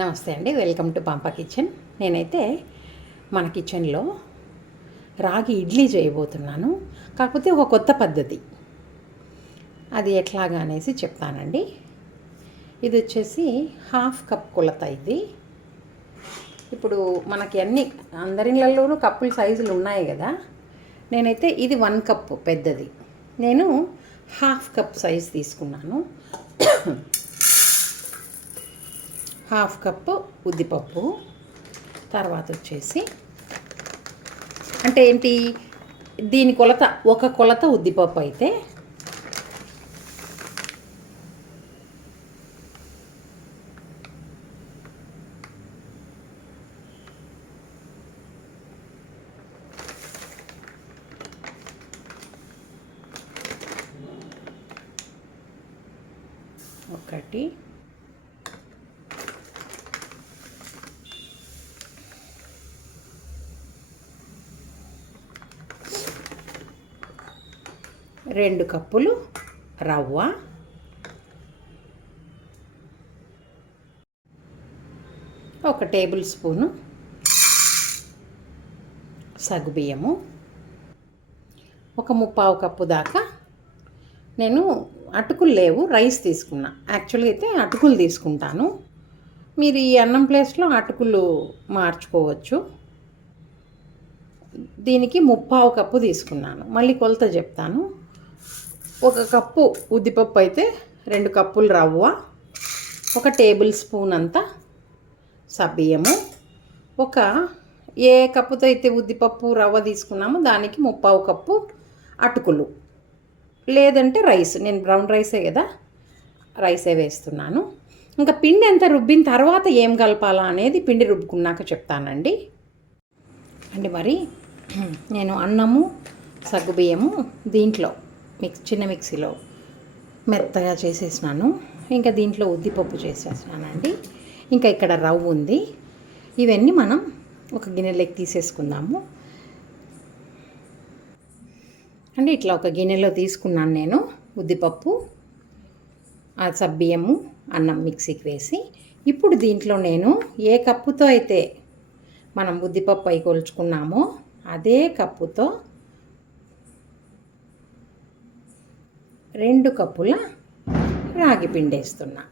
నమస్తే అండి, welcome to పంప కిచెన్. నేనైతే మన కిచెన్లో రాగి ఇడ్లీ చేయబోతున్నాను. కాకపోతే ఒక కొత్త పద్ధతి, అది ఎట్లాగా అనేసి చెప్తానండి. ఇది వచ్చేసి హాఫ్ కప్ కొలత. ఇది ఇప్పుడు మనకి అందరిళ్ళలోనూ కప్పుల సైజులు ఉన్నాయి కదా. నేనైతే ఇది 1 కప్పు పెద్దది, నేను హాఫ్ కప్ సైజు తీసుకున్నాను. హాఫ్ కప్పు ఉద్దిపప్పు, తర్వాత వచ్చేసి అంటే ఏంటి, దీని కొలత ఒక కొలత ఉద్దిపప్పు అయితే ఒకటి, రెండు కప్పులు రవ్వ, ఒక టేబుల్ స్పూను సగ్గుబియ్యము, ఒక 1/4 కప్పు దాకా నేను అటుకులు లేవు, రైస్ తీసుకున్నా. యాక్చువల్గా అయితే అటుకులు తీసుకుంటాను. మీరు ఈ అన్నం ప్లేస్లో అటుకులు మార్చుకోవచ్చు. దీనికి 1/4 కప్పు తీసుకున్నాను. మళ్ళీ కొలత చెప్తాను. 1 కప్పు ఉద్దిపప్పు అయితే 2 కప్పులు రవ్వ, ఒక టేబుల్ స్పూన్ అంతా సబ్బియ్యము, ఒక ఏ కప్పుతో అయితే ఉద్దిపప్పు రవ్వ తీసుకున్నామో దానికి 1/4 కప్పు అటుకులు, లేదంటే రైస్. నేను బ్రౌన్ రైసే కదా, రైసే వేస్తున్నాను. ఇంకా పిండి ఎంత రుబ్బిన తర్వాత ఏం కలపాలా అనేది పిండి రుబ్బుకున్నాక చెప్తానండి. మరి నేను అన్నము సగ్గుబియ్యము దీంట్లో చిన్న మిక్సీలో మెత్తగా చేసేసినాను. ఇంకా దీంట్లో ఉద్దిపప్పు చేసేసినానండి. ఇంకా ఇక్కడ రవ్వ ఉంది. ఇవన్నీ మనం ఒక గిన్నెలోకి తీసేసుకుందాము అండి. ఇట్లా ఒక గిన్నెలో తీసుకున్నాను నేను ఉద్దిపప్పు, ఆ సబ్బియ్యము, అన్నం మిక్సీకి వేసి. ఇప్పుడు దీంట్లో నేను ఏ కప్పుతో అయితే మనం ఉద్దిపప్పు అయి కొలుచుకున్నామో అదే కప్పుతో 2 కప్పుల రాగి పిండి వేస్తున్నా.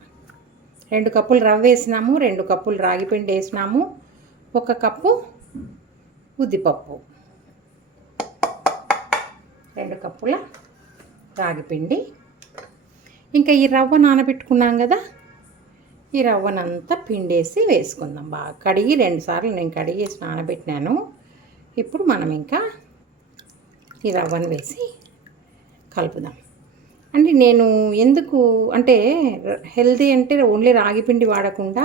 2 కప్పులు రవ్వ వేసినాము, 2 కప్పులు రాగి పిండి వేసినాము, 1 కప్పు ఉద్దిపప్పు, 2 కప్పుల రాగి పిండి. ఇంకా ఈ రవ్వ నానబెట్టుకున్నాం కదా, ఈ రవ్వనంతా పిండేసి వేసుకుందాం. బాగా కడిగి 2 సార్లు నేను కడిగేసి నానబెట్టినాను. ఇప్పుడు మనం ఇంకా ఈ రవ్వను వేసి కలుపుదాం అండి. నేను ఎందుకు అంటే హెల్తీ అంటే ఓన్లీ రాగిపిండి వాడకుండా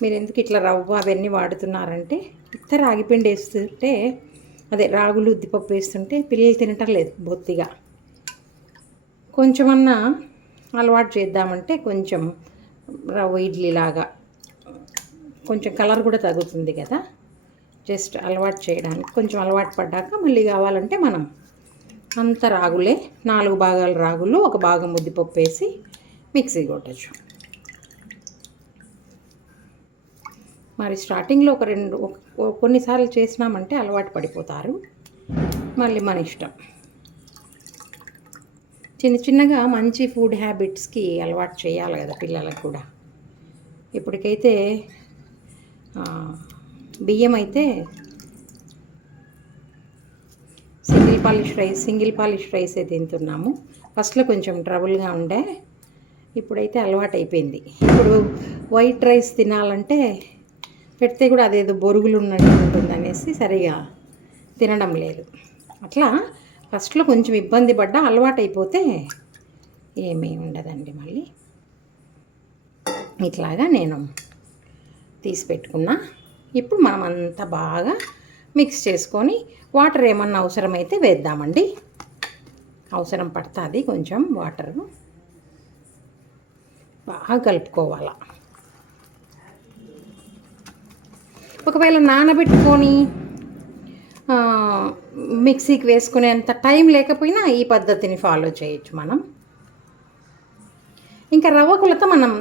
మీరు ఎందుకు ఇట్లా రవ్వ అవన్నీ వాడుతున్నారంటే, ఇంత రాగిపిండి వేస్తుంటే, అదే రాగులు ఉద్దిపప్పు వేస్తుంటే పిల్లలు తినటం లేదు బొత్తిగా. కొంచెమన్నా అలవాటు చేద్దామంటే కొంచెం రవ్వ ఇడ్లీలాగా కొంచెం కలర్ కూడా తగ్గుతుంది కదా. జస్ట్ అలవాటు చేయడానికి, కొంచెం అలవాటు పడ్డాక మళ్ళీ కావాలంటే మనం అంత రాగులే 4 భాగాలు రాగులు, 1 భాగం ఉద్దిపప్పు వేసి మిక్సీ కొట్టచ్చు. మరి స్టార్టింగ్లో కొన్నిసార్లు చేసినామంటే అలవాటు పడిపోతారు. మళ్ళీ మన ఇష్టం. చిన్న చిన్నగా మంచి ఫుడ్ హ్యాబిట్స్కి అలవాటు చేయాలి కదా పిల్లలకు కూడా. ఇప్పటికైతే బియ్యం అయితే సింగిల్ పాలిష్ రైసే తింటున్నాము. ఫస్ట్లో కొంచెం ట్రబుల్గా ఉండే, ఇప్పుడైతే అలవాటు అయిపోయింది. ఇప్పుడు వైట్ రైస్ తినాలంటే పెడితే కూడా అదేదో బొరుగులు ఉన్నట్టు ఉంటుందనేసి సరిగా తినడం లేదు. అట్లా ఫస్ట్లో కొంచెం ఇబ్బంది పడ్డా అలవాటు అయిపోతే ఏమీ ఉండదండి. మళ్ళీ ఇట్లాగా నేను తీసి పెట్టుకున్నా. ఇప్పుడు మనం అంతా బాగా మిక్స్ చేసుకొని వాటర్ ఏమన్నా అవసరమైతే వేద్దామండి. అవసరం పడుతుంది కొంచెం వాటరు. బాగా కలుపుకోవాలి. ఒకవేళ నానబెట్టుకొని మిక్సీకి వేసుకునేంత టైం లేకపోయినా ఈ పద్ధతిని ఫాలో చేయొచ్చు మనం. ఇంకా రవ్వ కొలత మనం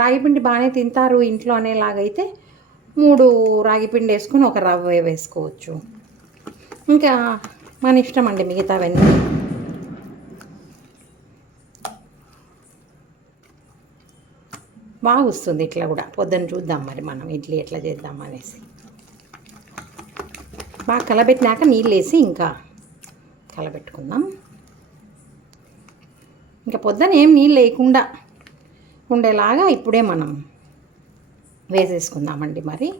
రాగిపిండి బాగానే తింటారు ఇంట్లో అనేలాగైతే 3 రాగిపిండి వేసుకుని ఒక రవ్వ వేసుకోవచ్చు. ఇంకా మన ఇష్టం అండి మిగతావన్నీ. బాగా వస్తుంది ఇట్లా కూడా. పొద్దున్న చూద్దాం మరి మనం ఇడ్లీ ఎట్లా చేద్దాం అనేసి. బాగా కలబెట్టినాక నీళ్ళు వేసి ఇంకా కలబెట్టుకుందాం. ఇంకా పొద్దున ఏం నీళ్ళు వేయకుండా ఉండేలాగా ఇప్పుడే మనం వేసేసుకుందామండి. మరి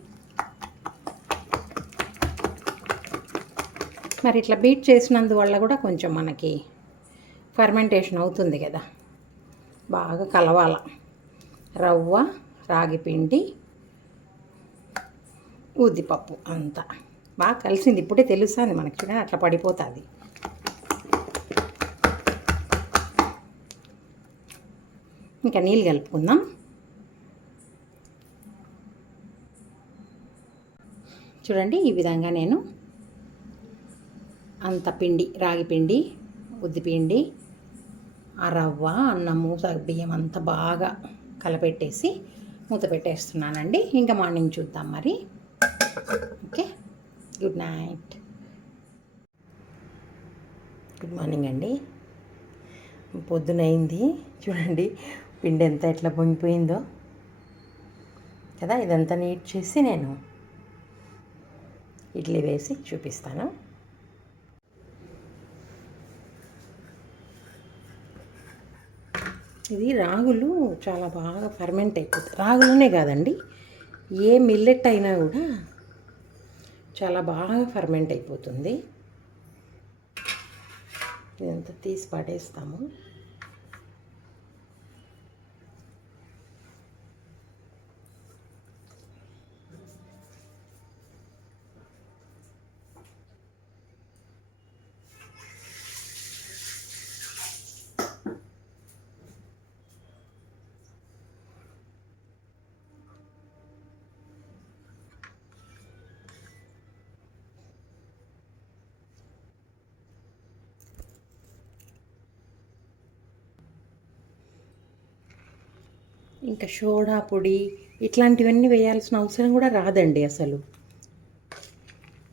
ఇట్లా బీట్ చేసినందువల్ల కూడా కొంచెం మనకి ఫర్మెంటేషన్ అవుతుంది కదా. బాగా కలవాల రవ్వ, రాగిపిండి, ఉద్దిపప్పు అంతా బాగా కలిసింది. ఇప్పుడే తెలుస్తుంది మనకి, చూడండి అట్లా పడిపోతుంది. ఇంకా నీళ్ళు కలుపుకుందాం. చూడండి ఈ విధంగా నేను అంత పిండి, రాగిపిండి, ఉద్దిపిండి, ఆ రవ్వ, అన్నము, బియ్యం అంతా బాగా కలపెట్టేసి మూత పెట్టేస్తున్నానండి. ఇంకా మార్నింగ్ చూద్దాం మరి. Okay, good night. Good morning అండి. పొద్దునైంది చూడండి, పిండి ఎంత ఎట్లా పొంగిపోయిందో కదా. ఇదంతా నీట్ చేసి నేను ఇడ్లీ వేసి చూపిస్తాను. ఇది రాగులు చాలా బాగా ఫర్మెంట్ అయిపోతుంది. రాగులనే కాదండి, ఏ మిల్లెట్ అయినా కూడా చాలా బాగా ఫర్మెంట్ అయిపోతుంది. ఇదంతా తీసి పడేస్తాము. ఇంకా సోడా పొడి ఇట్లాంటివన్నీ వేయాల్సిన అవసరం కూడా రాదండి. అసలు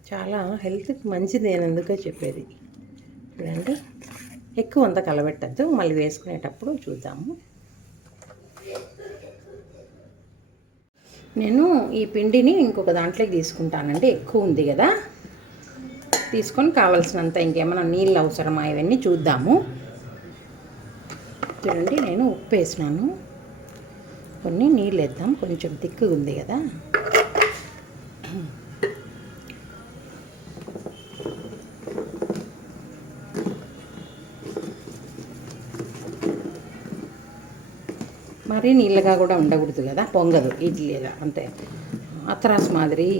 చాలా హెల్త్కి మంచిది, నేను అందుకే చెప్పేది. చూడండి, ఎక్కువ అంతా కలబెట్టద్దు, మళ్ళీ వేసుకునేటప్పుడు చూద్దాము. నేను ఈ పిండిని ఇంకొక దాంట్లోకి తీసుకుంటానండి. ఎక్కువ ఉంది కదా, తీసుకొని కావాల్సినంత ఇంకేమైనా నీళ్ళు అవసరమా ఇవన్నీ చూద్దాము. చూడండి, నేను ఉప్పు వేసినాను, కొన్ని నీళ్ళు వేద్దాం, కొంచెం తిక్కుగా ఉంది కదా. మరీ నీళ్ళగా కూడా ఉండకూడదు కదా, పొంగదు ఇడ్లీలా, అంతే అత్రాస్ మాదిరి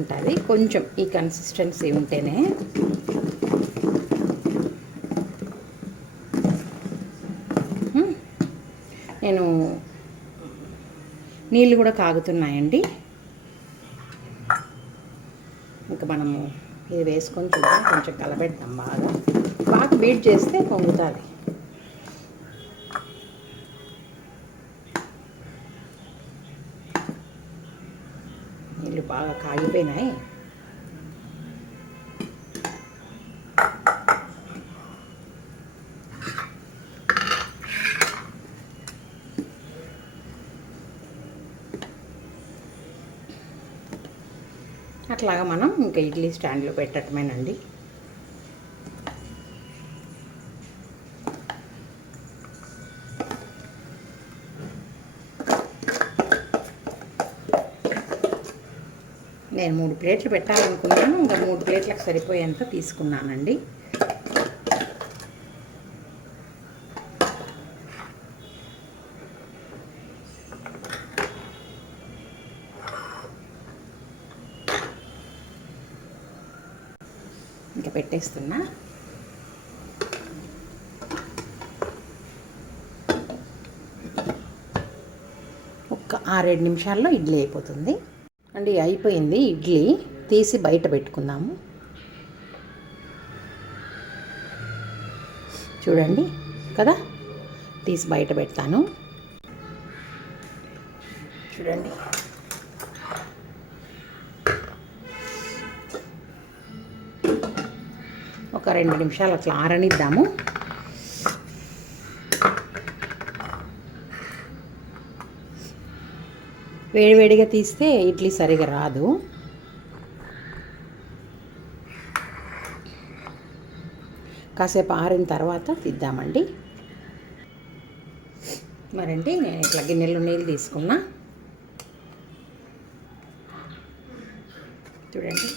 ఉంటుంది. కొంచెం ఈ కన్సిస్టెన్సీ ఉంటేనే నేను నీళ్ళు కూడా కాగుతున్నాయండి. ఇంకా మనము ఇది వేసుకొని చూద్దాం, కొంచెం కలబెడతాం. బాగా బీట్ చేస్తే పొంగుతుంది. నీళ్ళు బాగా కాగిపోయినాయి. అట్లాగా మనం ఇంకా ఇడ్లీ స్టాండ్లో పెట్టడమేనండి. నేను 3 ప్లేట్లు పెట్టాలనుకున్నాను, ఇంకా 3 ప్లేట్లకు సరిపోయేంత తీసుకున్నానండి. ఇంకా పెట్టేస్తున్నా. ఒక 6-7 నిమిషాల్లో ఇడ్లీ అయిపోతుంది అండి. అయిపోయింది ఇడ్లీ, తీసి బయట పెట్టుకుందాము. చూడండి కదా, తీసి బయట పెడతాను. చూడండి, ఒక 2 నిమిషాలు అట్లా ఆరనిద్దాము. వేడివేడిగా తీస్తే ఇడ్లీ సరిగా రాదు. కాసేపు ఆరిన తర్వాత తీద్దామండి. మరండి నేను ఇట్లా గిన్నెలో నీళ్ళు తీసుకున్నా. చూడండి,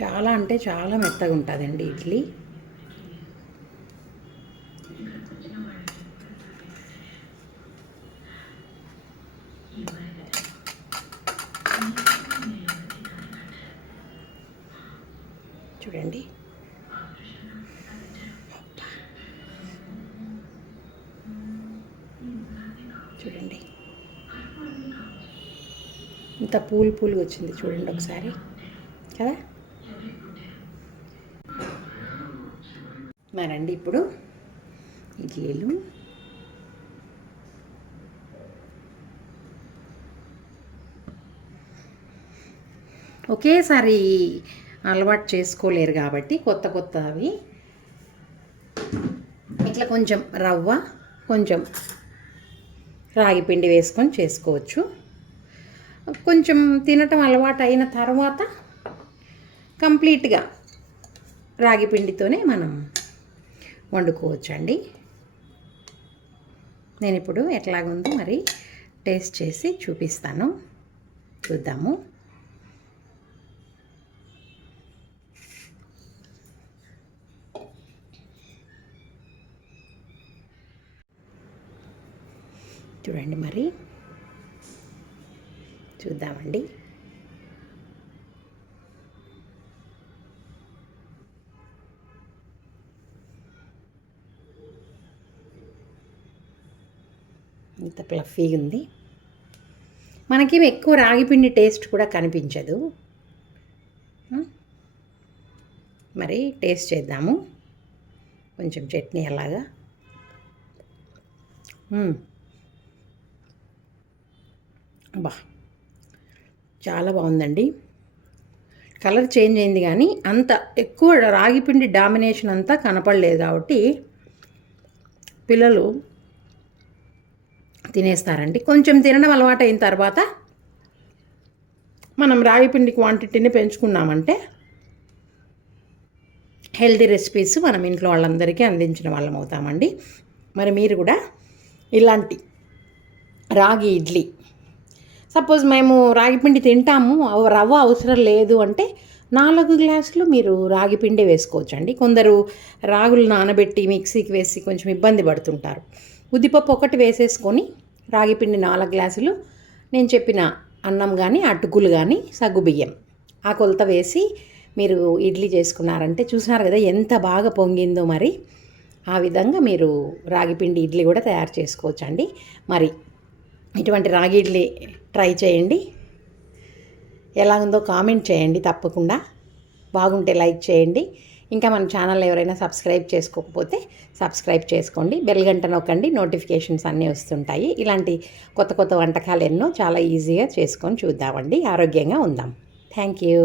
చాలా అంటే చాలా మెత్తగా ఉంటుందండి ఇడ్లీ. చూడండి, చూడండి ఇంత పూలుగా వచ్చింది. చూడండి ఒకసారి కదా. మరండి ఇప్పుడు ఇడ్లీలు ఒకేసారి అలవాటు చేసుకోలేరు కాబట్టి కొత్తవి ఇట్లా కొంచెం రవ్వ, కొంచెం రాగి పిండి వేసుకొని చేసుకోవచ్చు. కొంచెం తినటం అలవాటు అయిన తర్వాత కంప్లీట్గా రాగి పిండితోనే మనం వండుకోవచ్చండి. నేను ఇప్పుడు ఎట్లాగుందో మరి టేస్ట్ చేసి చూపిస్తాను, చూద్దాము. చూడండి, మరి చూద్దామండి. ఇంత ఫ్లఫీగా ఉంది. మనకి ఎక్కువ రాగిపిండి టేస్ట్ కూడా కనిపించదు. మరి టేస్ట్ చేద్దాము. కొంచెం చట్నీ అలాగా. బా, చాలా బాగుందండి. కలర్ చేంజ్ అయింది కానీ అంత ఎక్కువ రాగిపిండి డామినేషన్ అంతా కనపడలేదు కాబట్టి పిల్లలు తినేస్తారండి. కొంచెం తినడం అలవాటు అయిన తర్వాత మనం రాగిపిండి క్వాంటిటీని పెంచుకున్నామంటే హెల్తీ రెసిపీస్ మనం ఇంట్లో వాళ్ళందరికీ అందించిన వాళ్ళం అవుతామండి. మరి మీరు కూడా ఇలాంటి రాగి ఇడ్లీ, సపోజ్ మేము రాగిపిండి తింటాము, రవ్వ అవసరం లేదు అంటే 4 గ్లాసులు మీరు రాగిపిండి వేసుకోవచ్చండి. కొందరు రాగులు నానబెట్టి మిక్సీకి వేసి కొంచెం ఇబ్బంది పడుతుంటారు. ఉద్దిపప్పు ఒకటి వేసేసుకొని రాగిపిండి 4 గ్లాసులు, నేను చెప్పిన అన్నం కానీ అటుకులు కానీ సగ్గుబియ్యం ఆ కొలత వేసి మీరు ఇడ్లీ చేసుకున్నారంటే చూసినారు కదా ఎంత బాగా పొంగిందో. మరి ఆ విధంగా మీరు రాగిపిండి ఇడ్లీ కూడా తయారు చేసుకోవచ్చండి. మరి ఇటువంటి రాగి ఇడ్లీ ట్రై చేయండి. ఎలా ఉందో కామెంట్ చేయండి తప్పకుండా. బాగుంటే లైక్ చేయండి. ఇంకా మన ఛానల్ ఎవరైనా సబ్స్క్రైబ్ చేసుకోకపోతే సబ్స్క్రైబ్ చేసుకోండి. బెల్ గంట నొక్కండి, నోటిఫికేషన్స్ అన్నీ వస్తుంటాయి. ఇలాంటి కొత్త వంటకాలు ఎన్నో చాలా ఈజీగా చేసుకొని చూద్దామండి. ఆరోగ్యంగా ఉందాం. Thank you.